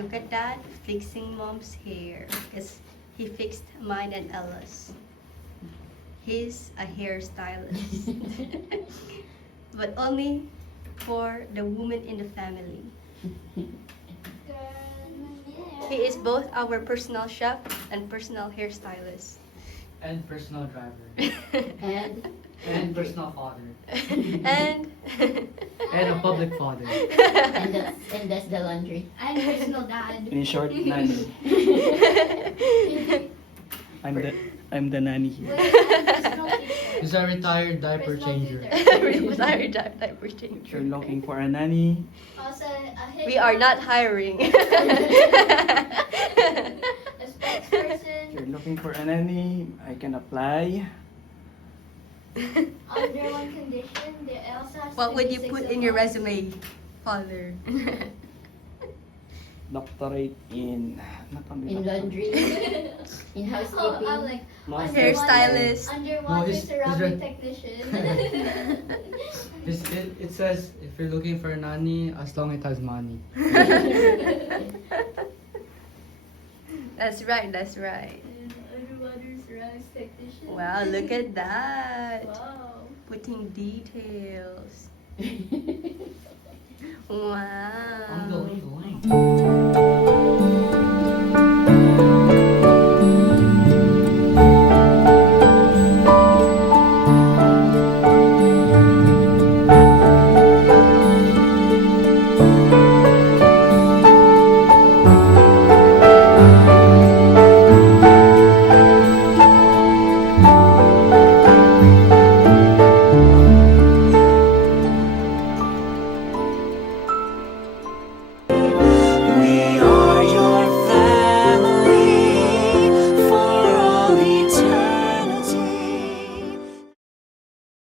Look at that, fixing mom's hair. Because he fixed mine and Ella's. He's a hairstylist. But only for the woman in the family. He is both our personal chef and personal hairstylist. And personal driver. And And personal father. And And a public father. and that's the laundry. I'm personal dad. In short, nanny. I'm the nanny here. Personal teacher. He's a retired diaper Personal changer. tutor. we are diaper If you're changer. looking for a nanny, Also, a We are not hiring. a if spokesperson. you're looking for a nanny, I can apply. Under one condition, the Elsa has What to would be you 6 put of in your us. resume, father? Doctorate in In laundry, in Oh, housekeeping. I'm like Master. Hairstylist. underwater his ceramic re- technician. It says if you're looking for a nanny, as long it has money. That's right, that's right. Underwater ceramic technician. Wow, look at that. Wow. Putting details. Ang Wow. galing,